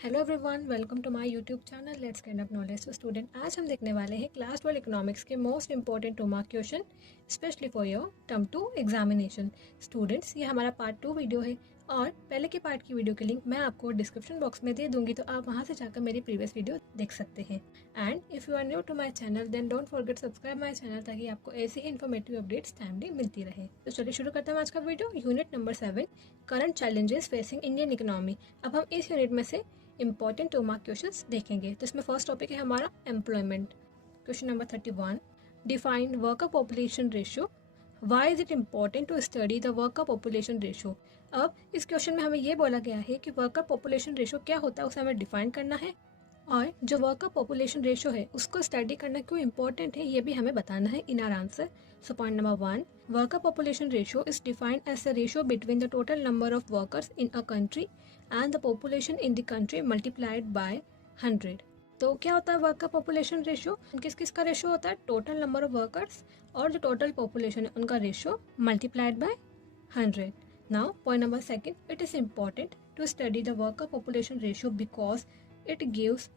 Hello everyone, welcome to my YouTube channel let's gain up knowledge to student. आज हम देखने वाले हैं क्लास 12 इकोनॉमिक्स के most important 2 mark question specially for your term 2 examination. Students, ये हमारा part 2 video है और पहले के पार्ट की वीडियो की लिंक मैं आपको डिस्क्रिप्शन बॉक्स में दे दूंगी, तो आप वहां से जाकर मेरी प्रीवियस वीडियो देख सकते हैं। And if you are new to my channel then don't forget subscribe my channel, ताकि आपको ऐसी ही इन्फॉर्मेटिव अपडेट्स टाइमली मिलती रहे। तो चलिए शुरू करते हैं आज का video. Unit number 7, current challenges facing Indian economy. अब हम इस यूनिट में से इंपॉर्टेंट 2 मार्क क्वेश्चंस देखेंगे। तो इसमें फर्स्ट टॉपिक है हमारा employment. Question number 31, define worker population ratio. Why is it important to study the worker population ratio. अब इस क्वेश्चन में हमें ये बोला गया है कि वर्कर पॉपुलेशन रेशियो क्या होता है, उसे हमें डिफाइन करना है, और जो वर्कर पॉपुलेशन रेशियो है उसको स्टडी करना क्यों इंपॉर्टेंट है ये भी हमें बताना है in our answer. So point number 1, worker population ratio is defined as the ratio between the total number of workers in a country and the population in the country multiplied by 100। तो क्या होता है worker population ratio? किस किस का ratio होता है? Total number of workers और जो टोटल पॉपुलेशन है उनका ratio multiplied by 100। Now point number 2, it is important to study the worker population ratio because it gives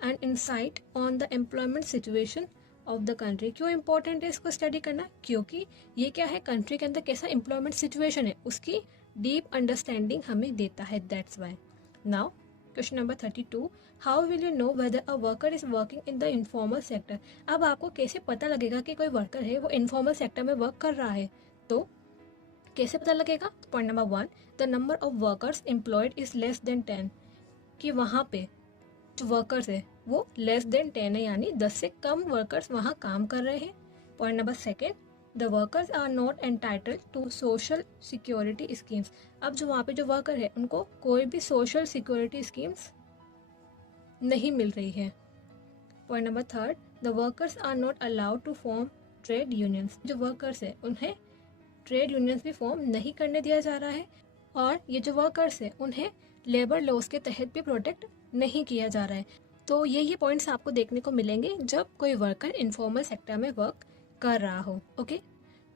and insight on the employment situation of the country. क्यों important है इसको study करना? क्योंकि ये क्या है, कंट्री के अंदर कैसा एम्प्लॉयमेंट सिचुएशन है उसकी डीप अंडरस्टैंडिंग हमें देता है, that's Y. Now question number 32, how will you know whether a worker is working in the informal sector. अब आपको कैसे पता लगेगा कि कोई वर्कर है वो इनफॉर्मल सेक्टर में वर्क कर रहा है? तो कैसे पता लगेगा? Point number 1, the number of workers employed is less than 10। कि वहाँ पे जो वर्कर्स है वो लेस देन 10 है, यानी 10 से कम वर्कर्स वहाँ काम कर रहे हैं। Point number 2, the workers are not entitled to social security schemes. अब जो वहाँ पे जो वर्कर है उनको कोई भी सोशल सिक्योरिटी स्कीम्स नहीं मिल रही है। Point number 3, the workers are not allowed to form trade unions. जो वर्कर्स है उन्हें ट्रेड यूनियंस भी फॉर्म नहीं करने दिया जा रहा है, और ये जो वर्कर्स है उन्हें लेबर लॉज के तहत भी प्रोटेक्ट नहीं किया जा रहा है। तो ये पॉइंट्स आपको देखने को मिलेंगे जब कोई वर्कर इनफॉर्मल सेक्टर में वर्क कर रहा हो। Okay,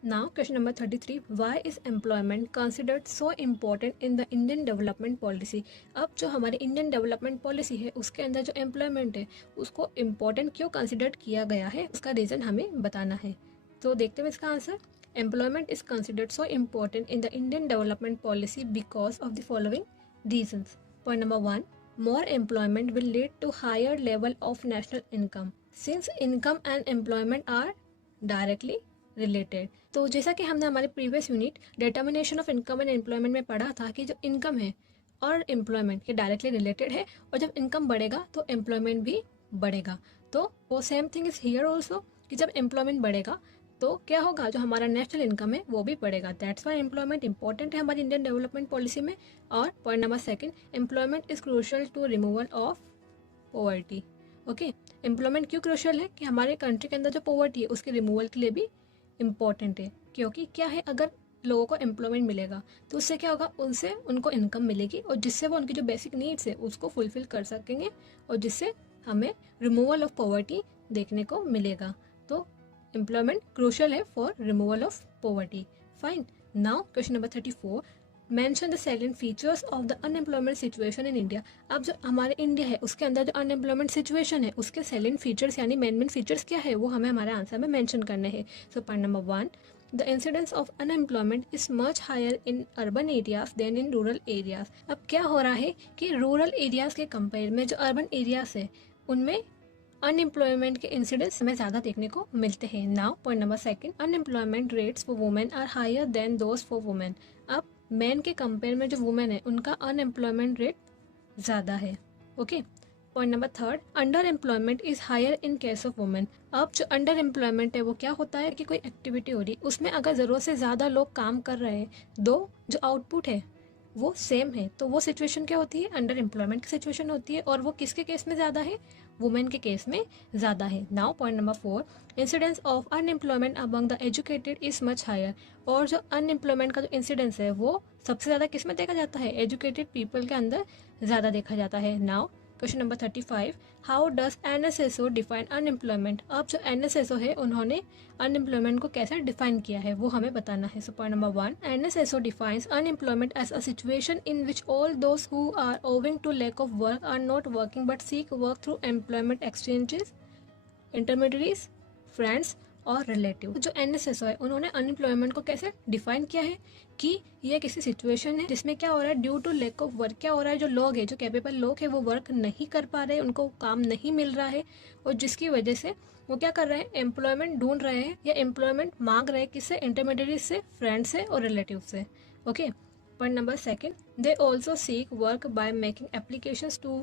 now question number 33, why is employment considered so important in the Indian development policy. अब जो हमारी इंडियन डेवलपमेंट पॉलिसी है उसके अंदर जो एम्प्लॉयमेंट है उसको इम्पोर्टेंट क्यों कंसिडर्ड किया गया है, उसका रीज़न हमें बताना है। तो देखते हैं इसका answer. Employment is considered so important in the Indian development policy because of the following reasons. Point number 1, more employment will lead to higher level of national income since income and employment are directly related. तो जैसा कि हमने हमारे previous unit determination of income and employment में पढ़ा था कि जो इनकम है और एम्प्लॉयमेंट ये डायरेक्टली रिलेटेड है, और जब इनकम बढ़ेगा तो एम्प्लॉयमेंट भी बढ़ेगा। तो वो same thing is here also, कि जब एम्प्लॉयमेंट बढ़ेगा तो क्या होगा, जो हमारा नेशनल इनकम है वो भी बढ़ेगा। दैट्स वाई एम्प्लॉयमेंट इंपॉर्टेंट है हमारी इंडियन डेवलपमेंट पॉलिसी में। और point number 2, employment is crucial to removal of poverty. Okay, employment क्यों क्रूशियल है? कि हमारे कंट्री के अंदर जो पॉवर्टी है उसके रिमूवल के लिए भी इम्पॉर्टेंट है। क्योंकि क्या है, अगर लोगों को एम्प्लॉयमेंट मिलेगा तो उससे क्या होगा, उनसे उनको इनकम मिलेगी, और जिससे वो उनकी जो बेसिक नीड्स है उसको फुलफिल कर सकेंगे, और जिससे हमें रिमूवल ऑफ पॉवर्टी देखने को मिलेगा। तो employment crucial है for removal of poverty. Fine. Now question number 34, mention the salient features of the unemployment situation in India. अब जो हमारे इंडिया है उसके अंदर जो अनएम्प्लॉयमेंट सिचुएशन है उसके सैलेंट फीचर्स यानी मेन फीचर्स क्या है वो हमें हमारे आंसर में मेंशन करने हैं। So point number 1, the incidence of unemployment is much higher in urban areas than in rural areas. अब क्या हो रहा है कि रूरल एरियाज के कंपेयर में जो अर्बन एरियाज है उनमें अनएम्प्लॉयमेंट के इंसिडेंट्स हमें ज़्यादा देखने को मिलते हैं। Now point number 2, unemployment rates for women are higher than those for women. अब मैन के कंपेयर में जो वुमेन है उनका अनएम्प्लॉयमेंट रेट ज़्यादा है। Okay, point number 3, under employment is higher in case of women. अब जो अंडर एम्प्लॉयमेंट है वो क्या होता है कि कोई एक्टिविटी हो रही है उसमें अगर ज़रूरत से ज़्यादा लोग काम कर रहे हैं, दो जो आउटपुट है वो सेम है, तो वो सिचुएशन क्या होती है, अंडर एम्प्लॉयमेंट की सिचुएशन होती है, और वो किसके केस में ज़्यादा है, वुमेन के केस में ज़्यादा है। Now point number 4, incidence of unemployment among the educated is much higher. और जो अनएम्प्लॉयमेंट का जो इंसिडेंस है वो सबसे ज़्यादा किस में देखा जाता है, एजुकेटेड पीपल के अंदर ज़्यादा देखा जाता है। Now question number 35, how does NSSO define unemployment. अब जो NSSO है उन्होंने अनएम्प्लॉयमेंट को कैसे डिफाइन किया है वो हमें बताना है। So point number 1, NSSO defines unemployment as a situation in which all those who are owing to lack of work are not working but seek work through employment exchanges, intermediaries, friends और relative. जो NSSO है उन्होंने unemployment को कैसे define किया है कि ये किसी सिचुएशन है जिसमें क्या हो रहा है, due to lack of work क्या हो रहा है, जो लोग है, जो कैपेबल लोग है वो वर्क नहीं कर पा रहे, उनको काम नहीं मिल रहा है और जिसकी वजह से वो क्या कर रहे हैं, एम्प्लॉयमेंट ढूंढ रहे हैं या एम्प्लॉयमेंट मांग रहे हैं, किससे, इंटरमीडियरी से, फ्रेंड से और रिलेटिव से। Okay, point number 2, they also seek work by making applications to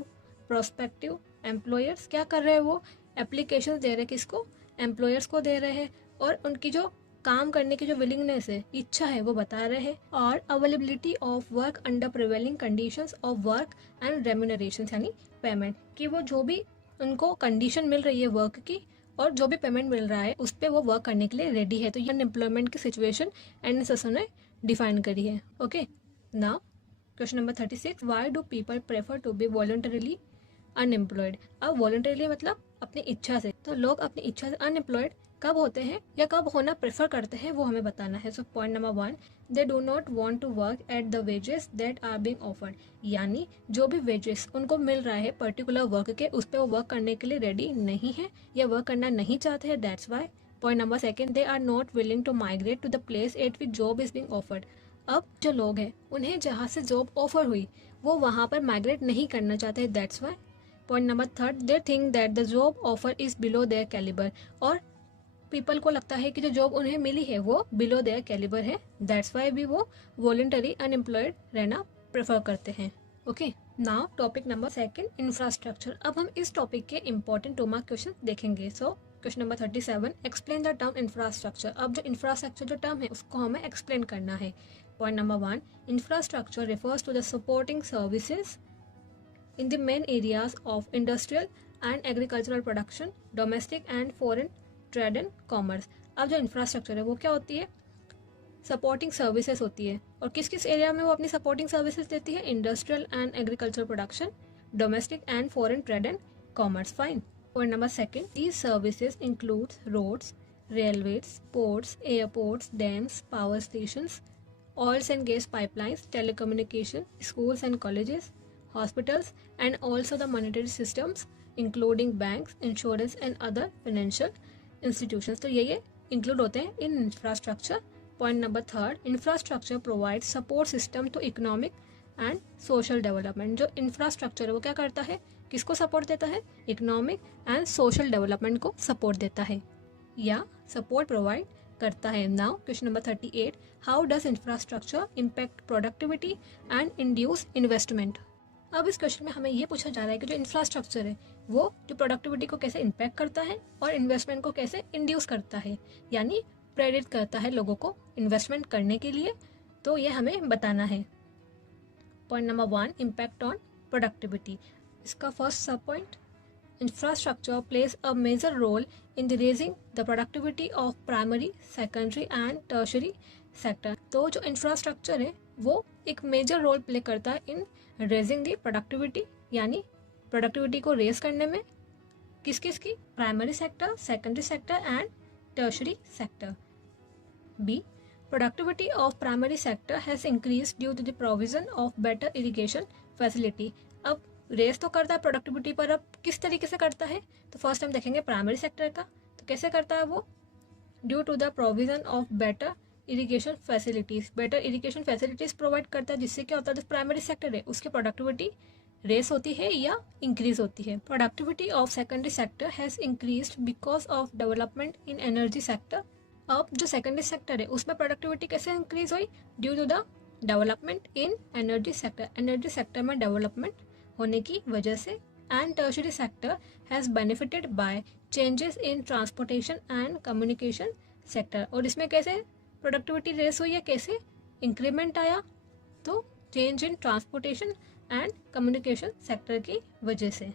prospective employers. क्या कर रहे हैं वो, एप्लीकेशन दे रहे हैं, किसको, एम्प्लॉयर्स को दे रहे हैं और उनकी जो काम करने की जो विलिंगनेस है, इच्छा है, वो बता रहे हैं। और availability of work under prevailing conditions of work and remuneration यानी पेमेंट, कि वो जो भी उनको कंडीशन मिल रही है वर्क की और जो भी पेमेंट मिल रहा है उस पर वो वर्क करने के लिए रेडी है। तो ये अनएम्प्लॉयमेंट की सिचुएशन NSSO ने डिफाइन करी है। Okay, now question number 36, why do people prefer to be voluntarily unemployed. अब वॉलंटरीली मतलब अपनी इच्छा से, तो लोग अपनी इच्छा से अनएम्प्लॉयड कब होते हैं या कब होना प्रेफर करते हैं वो हमें बताना है। So point number 1, they do not want to work at the wages that are being offered, यानी जो भी वेजेस उनको मिल रहा है पर्टिकुलर वर्क के, उस पर वो वर्क करने के लिए रेडी नहीं है या वर्क करना नहीं चाहते हैं, that's why. Point number 2, they are not willing to migrate to the place at which job is being offered. अब जो लोग हैं उन्हें जहाँ से जॉब ऑफर हुई वो वहाँ पर माइग्रेट नहीं करना चाहते हैं, that's why. Point number 3, they think that the job offer is below their calibre, और पीपल को लगता है कि जो जॉब उन्हें मिली है वो बिलो देयर कैलिबर है, दैट्स वाई भी वो वॉलंटरी अनएम्प्लॉयड रहना प्रेफर करते हैं। Okay, now topic number 2, infrastructure. अब हम इस टॉपिक के इंपॉर्टेंट 2 मार्क क्वेश्चन देखेंगे। So question number 37, explain the term infrastructure. अब जो इंफ्रास्ट्रक्चर जो टर्म है उसको हमें एक्सप्लेन करना है। Point number 1, infrastructure refers to the supporting services in the main areas of industrial and agricultural production, domestic and foreign trade and commerce। अब जो इंफ्रास्ट्रक्चर है वो क्या होती है, सपोर्टिंग सर्विसेज होती है, और किस किस एरिया में वो अपनी सपोर्टिंग सर्विसेज देती है, industrial and agriculture production, domestic and foreign trade and commerce. Fine. Point number 2, these services includes roads, railways, ports, airports, dams, power stations, oils and gas pipelines, telecommunication, schools and colleges, hospitals, and also the monetary systems including banks, insurance and other financial institutions। तो ये include होते हैं in infrastructure. Point number 3, infrastructure provide support system to economic and social development. जो infrastructure है वो क्या करता है, किसको सपोर्ट देता है, इकोनॉमिक एंड सोशल डेवलपमेंट को सपोर्ट देता है या सपोर्ट प्रोवाइड करता है। Now question number 38, how does infrastructure impact productivity and induce investment. अब इस क्वेश्चन में हमें ये पूछा जा रहा है कि जो इंफ्रास्ट्रक्चर है वो जो प्रोडक्टिविटी को कैसे इम्पैक्ट करता है और इन्वेस्टमेंट को कैसे इंड्यूस करता है, यानी प्रेरित करता है लोगों को इन्वेस्टमेंट करने के लिए। तो ये हमें बताना है। Point number 1, impact on productivity. इसका first sub point, infrastructure plays a major role in the raising the productivity of primary, secondary and tertiary sector. तो जो इंफ्रास्ट्रक्चर है वो एक मेजर रोल प्ले करता है इन रेजिंग दी प्रोडक्टिविटी, यानी productivity को रेज करने में किस किस की, primary sector, secondary sector and tertiary sector. B, productivity of primary sector has increase due to the provision of better irrigation facility. अब रेज तो करता है प्रोडक्टिविटी पर, अब किस तरीके से करता है, तो फर्स्ट हम देखेंगे प्राइमरी सेक्टर का, तो कैसे करता है वो, due to the provision of better irrigation facilities. Better irrigation facilities provide करता है, जिससे क्या होता है, जो प्राइमरी सेक्टर है उसकी प्रोडक्टिविटी रेस होती है या इंक्रीज होती है। Productivity of secondary sector has increased because of development in energy sector. अब जो सेकेंडरी सेक्टर है उसमें प्रोडक्टिविटी कैसे इंक्रीज हुई, due to the development in energy sector, energy sector में डेवलपमेंट होने की वजह से। And tertiary sector has benefited by changes in transportation and communication sector. और इसमें कैसे प्रोडक्टिविटी रेस हुई है, कैसे इंक्रीमेंट आया, तो change in transportation and communication sector की वजह से।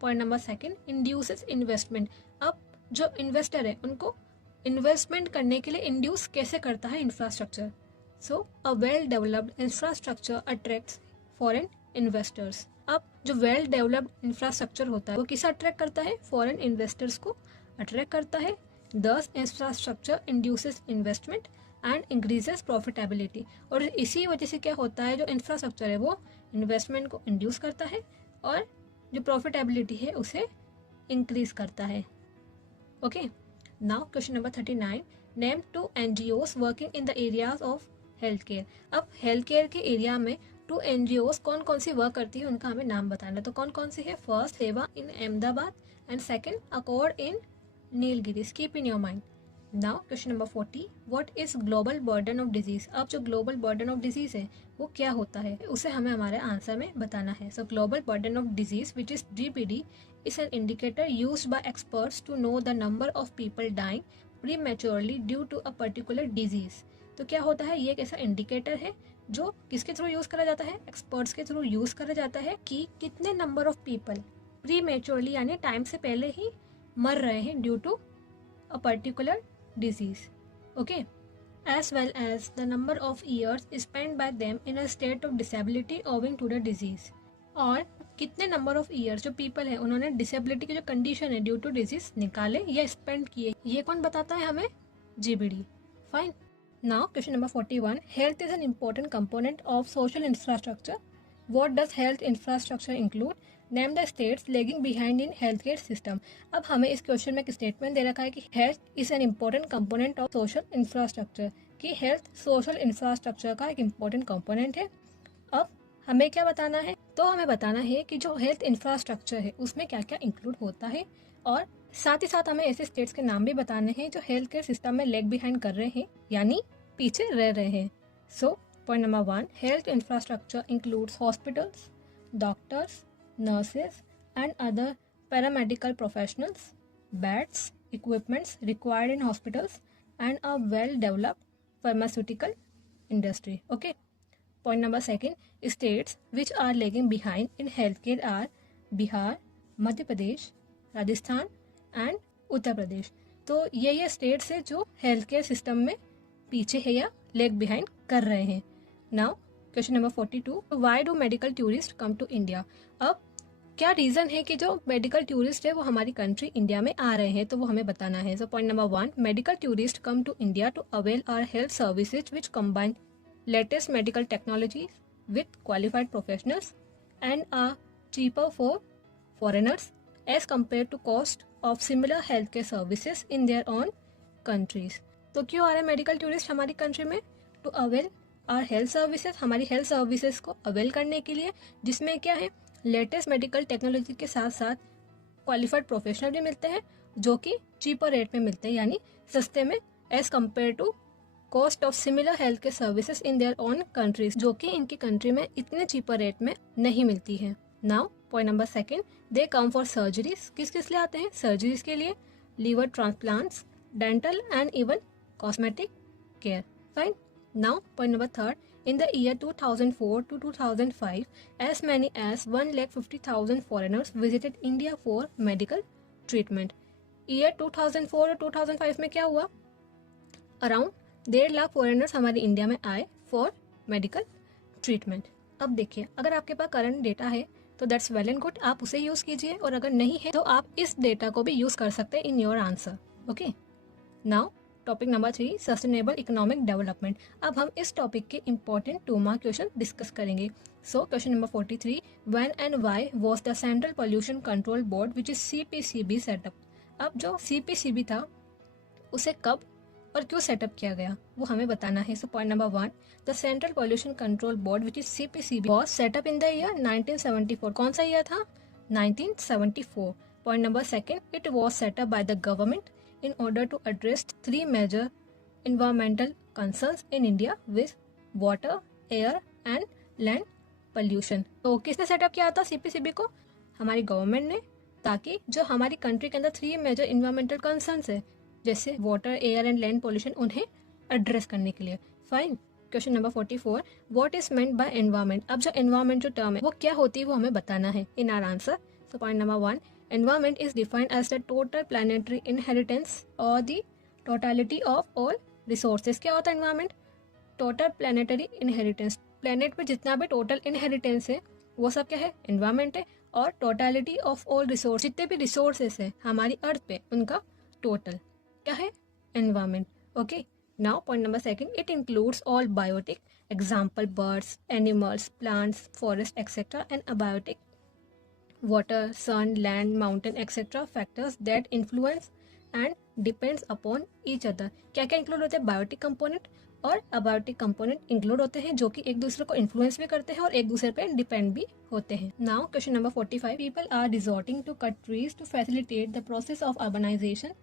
Point number 2, induces investment. अब जो इन्वेस्टर है उनको इन्वेस्टमेंट करने के लिए इंड्यूस कैसे करता है infrastructure. So a well developed infrastructure attracts foreign investors. अब जो वेल डेवलप्ड इंफ्रास्ट्रक्चर होता है वो किसे अट्रैक्ट करता है? फॉरेन इन्वेस्टर्स को अट्रैक्ट करता है। दस infrastructure induces investment and increases profitability. और इसी वजह से क्या होता है, जो इंफ्रास्ट्रक्चर है वो इन्वेस्टमेंट को इंड्यूस करता है और जो प्रॉफिटेबिलिटी है उसे इंक्रीज करता है। Okay, now question number 39, name 2 NGOs working in the areas of health care. अब हेल्थ केयर के एरिया में 2 NGOs कौन कौन सी वर्क करती है उनका हमें नाम बताना है। तो कौन कौन सी है? फर्स्ट सेवा in Ahmedabad and second accord in Nilgiris. Keep in your mind. Now question number 40, what is global burden of disease. अब जो ग्लोबल बर्डन ऑफ डिजीज है वो क्या होता है उसे हमें हमारे आंसर में बताना है। सो global burden of disease which is GBD is an indicator used by experts to know the number of people dying prematurely due to a particular disease। तो क्या होता है, ये एक ऐसा इंडिकेटर है जो किसके थ्रू यूज करा जाता है? एक्सपर्ट्स के थ्रू यूज करा जाता है कि कितने नंबर ऑफ पीपल प्रीमेच्योरली यानी टाइम से पहले ही मर रहे हैं due to a particular disease. Okay, as well as the number of years spent by them in a state of disability owing to the disease। और कितने नंबर ऑफ ईयर्स जो पीपल है उन्होंने डिसेबिलिटी की जो कंडीशन है due to disease निकाले या स्पेंड किए, ये कौन बताता है हमें? GBD। Fine. Now question number 41, health is an important component of social infrastructure. What does health infrastructure include? Name the states lagging behind in health care system. अब हमें इस क्वेश्चन में एक स्टेटमेंट दे रखा है कि health is an important component of social infrastructure, कि health social infrastructure का एक इम्पोर्टेंट कंपोनेंट है। अब हमें क्या बताना है? तो हमें बताना है कि जो हेल्थ इंफ्रास्ट्रक्चर है उसमें क्या क्या इंक्लूड होता है, और साथ ही साथ हमें ऐसे स्टेट्स के नाम भी बताने हैं जो हेल्थ केयर सिस्टम में लेग बिहाइंड कर रहे हैं यानी पीछे रह रहे हैं। So point number 1, health infrastructure includes hospitals, doctors, nurses and other paramedical professionals, beds, equipments required in hospitals and a well developed pharmaceutical industry. Okay, point number 2, states which are lagging behind in healthcare are Bihar, Madhya Pradesh, Rajasthan and Uttar Pradesh. तो ये states है जो health care system में पीछे है या leg behind कर रहे हैं। Now question number 42, why do medical tourist come to India. अब क्या रीजन है कि जो मेडिकल टूरिस्ट है वो हमारी कंट्री इंडिया में आ रहे हैं, तो वो हमें बताना है। So point number 1, medical tourist come to India to avail our health services which combine latest medical technologies with qualified professionals and are cheaper for foreigners as compared to cost of similar healthcare services in their own countries। तो क्यों आ रहे हैं medical tourist हमारी country में? To avail our health services, हमारी health services को avail करने के लिए, जिसमें क्या है लेटेस्ट मेडिकल टेक्नोलॉजी के साथ साथ क्वालिफाइड प्रोफेशनल भी मिलते हैं जो कि चीपर रेट में मिलते हैं यानी सस्ते में as compare to cost of similar health care services in their own countries, जो कि इनकी कंट्री में इतने चीपर रेट में नहीं मिलती है। Now point number 2, they come for surgeries. किस किस लिए आते हैं? सर्जरीज के लिए, liver transplants, dental and even cosmetic care. Fine. Now point number 3, in the year 2004 to 2005 as many as 1,50,000 foreigners visited India for medical treatment। Year 2004 और 2005 में क्या हुआ? अराउंड 1.5 लाख फॉरेनर्स हमारे इंडिया में आए फॉर मेडिकल ट्रीटमेंट। अब देखिए, अगर आपके पास करंट डेटा है तो दैट्स वेल एंड गुड, आप उसे यूज़ कीजिए, और अगर नहीं है तो आप इस डेटा को भी यूज़ कर सकते हैं in your answer. Okay, now topic number 3, sustainable economic development. अब हम इस टॉपिक के इंपॉर्टेंट 2 मार्क क्वेश्चन डिस्कस करेंगे। So question number 43, when and why was the central pollution control board which is CPCB setup. अब जो CPCB था उसे कब और क्यों सेटअप किया गया वो हमें बताना है। So point number 1, the central pollution control board which is CPCB was setup in the year 1974। कौन सा ईयर था? 1974। Point number 2, it was setup by the government in order to address 3 major environmental concerns in India with water, air and land pollution। तो किसने setup किया था CPCB को? हमारी government ने, ताकि जो हमारी कंट्री के अंदर 3 मेजर इन्वायरमेंटल कंसर्न्स है जैसे water, air and land pollution, उन्हें एड्रेस करने के लिए। Fine. Question number 44, what is meant by environment. अब जो एनवायरमेंट जो टर्म है वो क्या होती है वो हमें बताना है in our answer. So point number 1, environment is defined as the total planetary inheritance or the totality of all resources। क्या होता है environment? total planetary inheritance, planet पे जितना भी total inheritance है वो सब क्या है, एनवायरमेंट है। और टोटलिटी ऑफ ऑल रिसोर्स, जितने भी रिसोर्सेस है हमारी अर्थ पे, उनका टोटल क्या है, environment. Okay, now point number second, it includes all biotic, example birds, animals, plants, forest etcetera, and abiotic water, sun, land, mountain, etc. factors that influence and depends upon each other। क्या क्या include होते हैं, biotic component और abiotic component include होते हैं, जो कि एक दूसरे को इन्फ्लुएंस भी करते हैं और एक दूसरे पे डिपेंड भी होते हैं। Now question number 45, people are resorting to cut trees to facilitate the process of urbanisation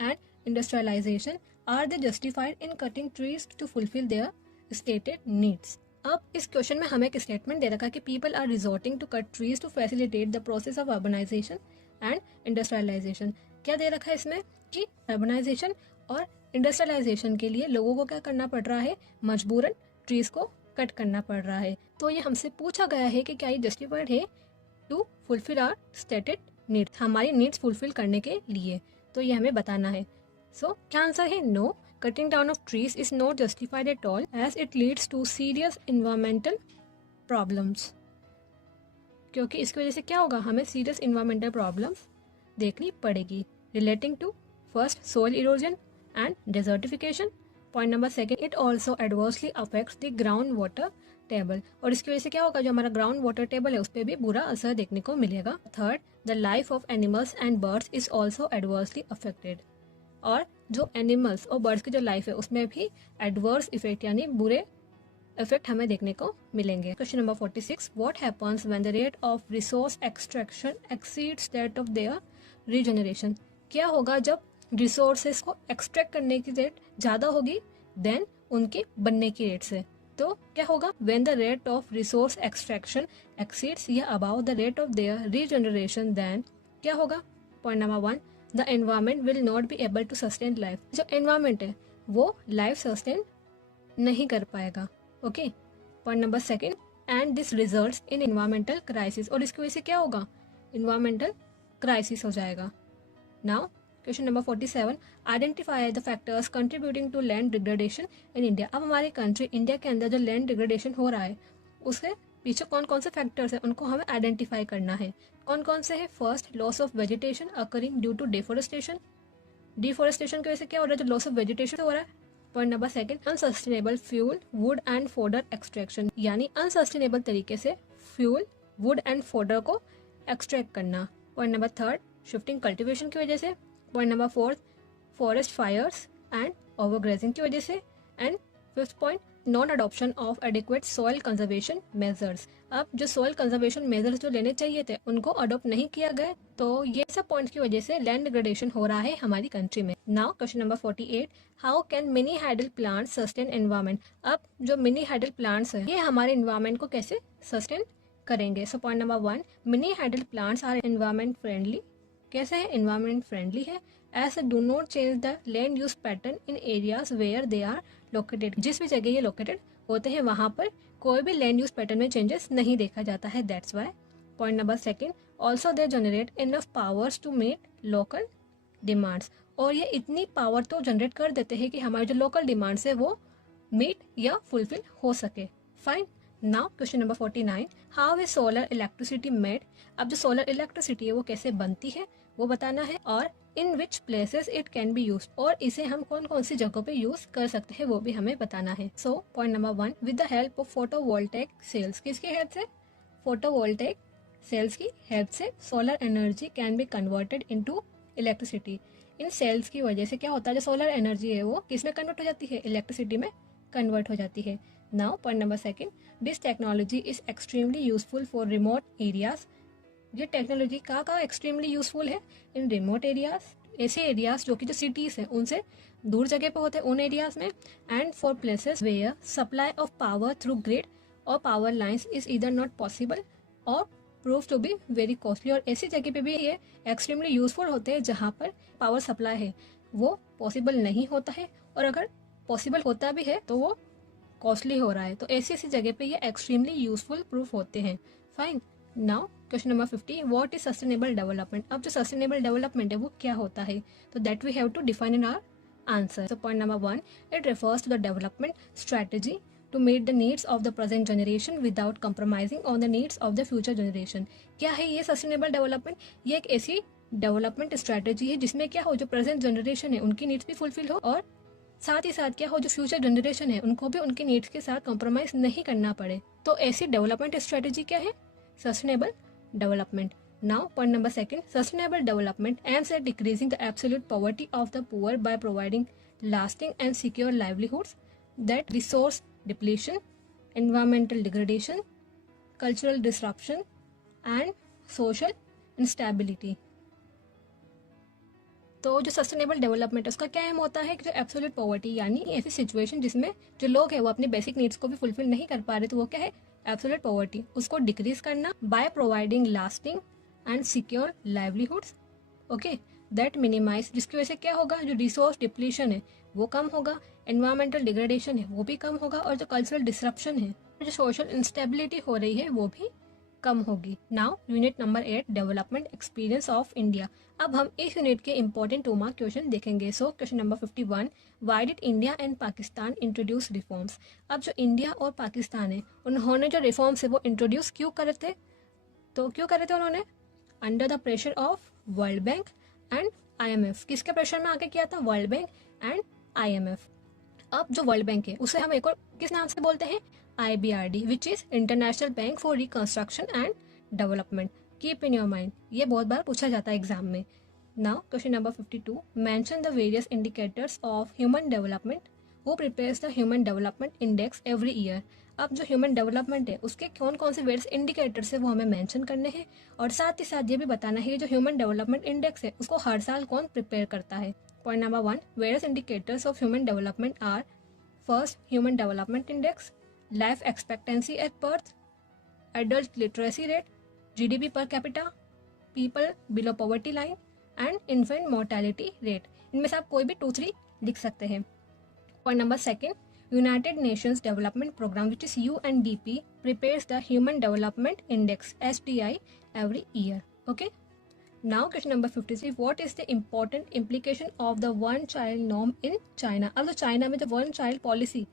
and industrialisation, are they justified in cutting trees to fulfil their stated needs. अब इस क्वेश्चन में हमें एक स्टेटमेंट दे रखा है कि people are resorting to cut trees to facilitate the process of urbanisation and industrialisation. क्या दे रखा है इसमें कि अर्बनाइजेशन और इंडस्ट्रियलाइजेशन के लिए लोगों को क्या करना पड़ रहा है, मजबूरन ट्रीज को कट करना पड़ रहा है। तो ये हमसे पूछा गया है कि क्या ये जस्टिफाइड है to fulfil our stated needs, हमारी नीड्स फुलफिल करने के लिए। तो ये हमें बताना है। सो क्या आंसर है, no, cutting down of trees is not justified at all as it leads to serious environmental problems। क्योंकि इसकी वजह से क्या होगा, हमें serious environmental problems देखनी पड़ेगी relating to first soil erosion and desertification। point number second, it also adversely affects the groundwater table। और इसकी वजह से क्या होगा, जो हमारा ग्राउंड वाटर टेबल है उस पर भी बुरा असर देखने को मिलेगा। Third, the life of animals and birds is also adversely affected। और जो एनिमल्स और बर्ड्स की जो लाइफ है उसमें भी एडवर्स इफेक्ट यानी बुरे इफेक्ट हमें देखने को मिलेंगे। Question number 46, what happens when the rate of resource extraction exceeds that of their regeneration. क्या होगा जब रिसोर्सेस को एक्सट्रैक्ट करने की रेट ज़्यादा होगी देन उनके बनने की रेट से। तो क्या होगा, when the rate of resource extraction exceeds या about the rate of their regeneration then क्या होगा। Point number 1, the environment will not be able to sustain life. जो एनवायरमेंट है वो लाइफ सस्टेन नहीं कर पाएगा। Okay, point number second, and this results in environmental crisis. और इसकी वजह से क्या होगा, एनवायरमेंटल क्राइसिस हो जाएगा। Now question number 47, identify the factors contributing to land degradation in India. अब हमारी कंट्री इंडिया के अंदर जो लैंड डिग्रेडेशन हो रहा है उसके पीछे कौन कौन से फैक्टर्स हैं उनको हमें आइडेंटिफाई करना है। कौन कौन से है, first, loss of vegetation occurring due to deforestation. Deforestation की वजह से क्या हो रहा है, जो लॉस ऑफ वेजिटेशन हो रहा है। Point number second, unsustainable fuel wood and fodder extraction, यानी अनसस्टेनेबल तरीके से फ्यूल वुड एंड फोडर को एक्सट्रैक्ट करना। Point number third, shifting cultivation की वजह से। Point number fourth, forest fires and overgrazing की वजह से। And fifth point, non adoption of adequate soil conservation measures. अब जो सॉइल कंजर्वेशन मेजर्स जो लेने चाहिए थे उनको अडॉप्ट नहीं किया गया, तो ये सब पॉइंट्स की वजह से लैंड डिग्रेडेशन हो रहा है हमारी कंट्री में। Now question number 48, how can mini hydel plants sustain environment. अब जो मिनी हाइडल प्लांट्स है ये हमारे एनवायरमेंट को कैसे सस्टेन करेंगे। So point number 1, mini hydel plants are environment friendly. कैसे है, एनवायरमेंट फ्रेंडली है, as do not change the land use pattern in areas where they are located. जिस भी जगह ये लोकेटेड होते हैं वहाँ पर कोई भी लैंड यूज पैटर्न में चेंजेस नहीं देखा जाता है, that's why. Point number second, also they generate enough powers to meet local demands. और ये इतनी पावर तो जनरेट कर देते हैं कि हमारे जो लोकल डिमांड्स है वो मीट या फुलफिल हो सके। Fine. Now question number 49, how is solar electricity made. अब जो सोलर इलेक्ट्रिसिटी है वो कैसे बनती है वो बताना है, और in which places it can be use, और इसे हम कौन कौन सी जगहों पे यूज कर सकते हैं वो भी हमें बताना है। So point number 1, with the help of photovoltaic cells. किसकी हेल्प से, फोटोवोल्टेइक सेल्स की हेल्प से solar energy can be converted into electricity. इन सेल्स की वजह से क्या होता है, जो सोलर एनर्जी है वो किस में कन्वर्ट हो जाती है, इलेक्ट्रिसिटी में कन्वर्ट हो जाती है। Now point number 2, this technology is extremely useful for remote areas. ये टेक्नोलॉजी कहाँ एक्सट्रीमली यूजफुल है, इन रिमोट एरियाज, ऐसे एरियाज जो कि जो सिटीज हैं उनसे दूर जगह पे होते हैं उन एरियाज में। And for places where supply of power through grid or power lines is either not possible or prove to be very costly. और ऐसी जगह पे भी ये एक्सट्रीमली यूजफुल होते हैं जहाँ पर पावर सप्लाई है वो पॉसिबल नहीं होता है, और अगर पॉसिबल होता भी है तो वो कॉस्टली हो रहा है। तो ऐसी ऐसी जगह पे ये एक्सट्रीमली यूजफुल प्रूफ होते हैं। Fine. Now question number 50, what is sustainable development. अब जो सस्टेनेबल डेवलपमेंट है वो क्या होता है, तो that we have to define in our answer. So point number 1, it refers to the development strategy to meet the needs of the present generation without compromising on the needs of the future generation। क्या है ये sustainable development? ये एक ऐसी development strategy है जिसमें क्या हो, जो प्रेजेंट जनरेशन है उनकी नीड्स भी फुलफिल हो और साथ ही साथ क्या हो, जो फ्यूचर जनरेशन है उनको भी उनके नीड्स के साथ कॉम्प्रोमाइज नहीं करना पड़े। तो ऐसी डेवलपमेंट स्ट्रेटेजी क्या है? Sustainable development. Now, point number 2, sustainable development aims at decreasing the absolute poverty of the poor by providing lasting and secure livelihoods that resource depletion, environmental degradation, cultural disruption, and social instability। तो जो sustainable development है उसका क्या M होता है कि जो absolute poverty यानी ऐसी सिचुएशन जिसमें जो लोग हैं वो अपने बेसिक नीड्स को भी फुलफिल नहीं कर पा रहे, तो वो क्या है? Absolute poverty. उसको डिक्रीज करना by providing lasting and secure livelihoods, okay, that minimise, जिसकी वजह से क्या होगा, जो रिसोर्स डिप्लीशन है वो कम होगा, एनवायरमेंटल डिग्रेडेशन है वो भी कम होगा, और जो कल्चरल डिसरप्शन है, जो सोशल इंस्टेबिलिटी हो रही है वो भी कम होगी। Now unit number 8, development experience of India. अब हम इस यूनिट के इंपॉर्टेंट 2 मार्क क्वेश्चन देखेंगे। So question number 51, why did India and Pakistan introduce reforms. अब जो इंडिया और पाकिस्तान है उन्होंने जो रिफॉर्म्स है वो इंट्रोड्यूस क्यों करे थे? तो क्यों करे थे उन्होंने? Under the pressure of world bank and IMF। किसके प्रेशर में आके किया था? World bank and IMF। अब जो वर्ल्ड बैंक है उसे हम एक और किस नाम से बोलते हैं? IBRD, which is international bank for reconstruction and development. Keep in your mind, ये बहुत बार पूछा जाता है एग्जाम में। Now question number 52, mention the various indicators of human development who prepares the human development index every year. अब जो human development है उसके कौन कौन से वेरियस इंडिकेटर्स है वो हमें मेंशन करने हैं, और साथ ही साथ ये भी बताना है कि जो ह्यूमन डेवलपमेंट इंडेक्स है उसको हर साल कौन प्रिपेयर करता है। Point number 1, various indicators of human development are: first, human development index, life expectancy at birth, adult literacy rate, GDP per capita, people below poverty line and infant mortality rate. इनमें से आप कोई भी 2-3 लिख सकते हैं। Point number 2, United Nations Development Program, which is UNDP, prepares the Human Development Index (HDI) every year. Okay. Now question number 53, what is the important implication of the one child norm in China? अब जो China में जो one child policy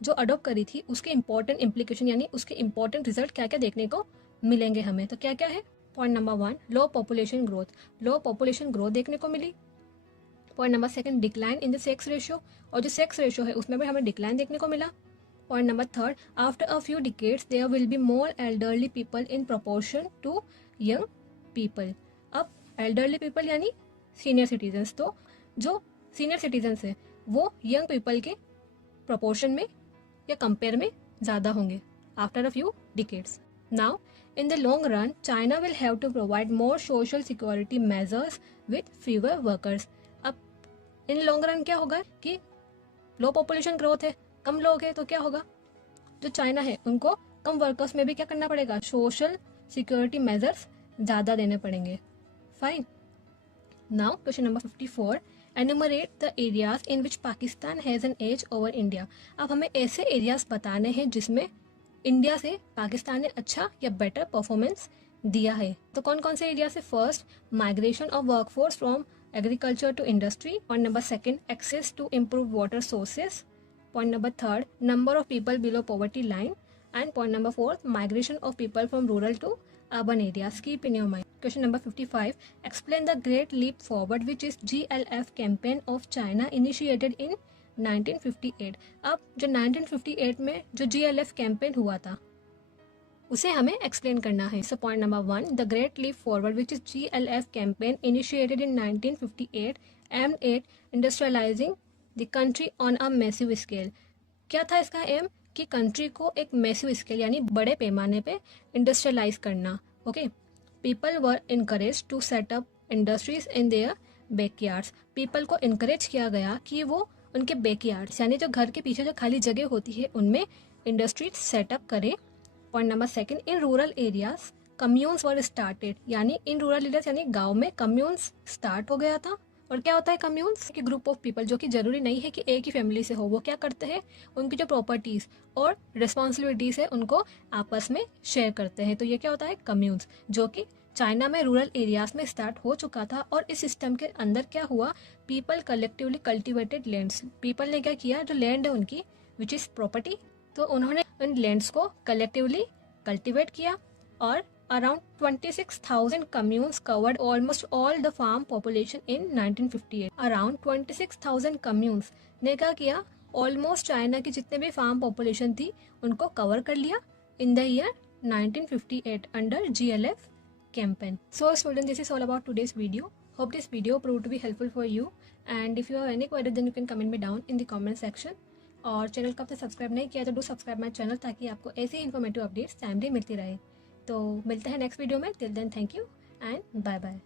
जो adopt करी थी उसके important implication यानी उसके इंपॉर्टेंट रिजल्ट क्या क्या देखने को मिलेंगे हमें, तो क्या क्या है? Point number 1, low population growth, low population growth देखने को मिली। Point number 2, decline in the sex ratio, और जो सेक्स रेशियो है उसमें भी हमें डिक्लाइन देखने को मिला। Point number 3, after a few decades there will be more elderly people in proportion to young people. अब एल्डरली पीपल यानी सीनियर सिटीजन्स, तो जो सीनियर सिटीजन्स है वो यंग पीपल के प्रोपोर्शन में या कंपेयर में ज़्यादा होंगे after a few decades. Now in the long run China will have to provide more social security measures with fewer workers. अब इन लॉन्ग रन क्या होगा कि लो पॉपुलेशन ग्रोथ है, कम लोग है, तो क्या होगा, जो चाइना है उनको कम वर्कर्स में भी क्या करना पड़ेगा, सोशल सिक्योरिटी मेजर्स ज़्यादा देने पड़ेंगे। Fine. Now question number 54, enumerate the areas in which Pakistan has an edge over India. अब हमें ऐसे एरियाज बताने हैं जिसमें इंडिया से पाकिस्तान ने अच्छा या बेटर परफॉर्मेंस दिया है। तो कौन कौन से एरिया से? First, migration of workforce from agriculture to industry. Point number 2, access to improve water sources. Point number 3, number of people below poverty line. And point number 4, migration of people from rural to urban areas. Keep in your mind. Question number 55, explain the Great Leap Forward, which is GLF campaign of China initiated in 1958. अब जो 1958 में जो GLF campaign हुआ था उसे हमें explain करना है। So point number 1, the great leap forward which is GLF campaign initiated in 1958 aimed at industrialising the country on a massive scale. क्या था इसका एम? कि कंट्री को एक मैसिव स्केल यानी बड़े पैमाने पे इंडस्ट्रियलाइज करना। Okay, people were encourage to set up industries in their backyards. People को इनकरेज किया गया कि वो उनके बैकयार्ड्स यानी जो घर के पीछे जो खाली जगह होती है उनमें इंडस्ट्रीज सेटअप करें। Point number 2, in rural areas communes were started, यानी इन रूरल एरियाज यानी गाँव में कम्यून्स स्टार्ट हो गया था। और क्या होता है कम्यून्स? कि ग्रुप ऑफ पीपल जो कि जरूरी नहीं है कि एक ही फैमिली से हो, वो क्या करते हैं, उनकी जो प्रॉपर्टीज और रिस्पॉन्सिबिलिटीज है उनको आपस में शेयर करते हैं। तो ये क्या होता है कम्यून्स, जो कि चाइना में रूरल एरियाज में स्टार्ट हो चुका था। और इस सिस्टम के अंदर क्या हुआ, people collectively cultivated lands. People ने क्या किया, जो लैंड है उनकी विच इज प्रॉपर्टी तो उन्होंने उन लैंड्स को कलेक्टिवली कल्टिवेट किया और around 26,000 communes covered almost all the farm population in 1958। Around 26,000 communes ने क्या किया, ऑलमोस्ट चाइना की जितने भी फार्म पॉपुलेशन थी उनको कवर कर लिया इन the year 1958 under GLF campaign. So students, this is all about today's video. Hope this video proved to be helpful for you, and if you have any query then you can comment me down in the comment section. और channel को आपने subscribe नहीं किया तो do subscribe my channel ताकि आपको ऐसी informative updates timely मिलती रहे। तो मिलते हैं नेक्स्ट वीडियो में। Till then thank you and bye bye.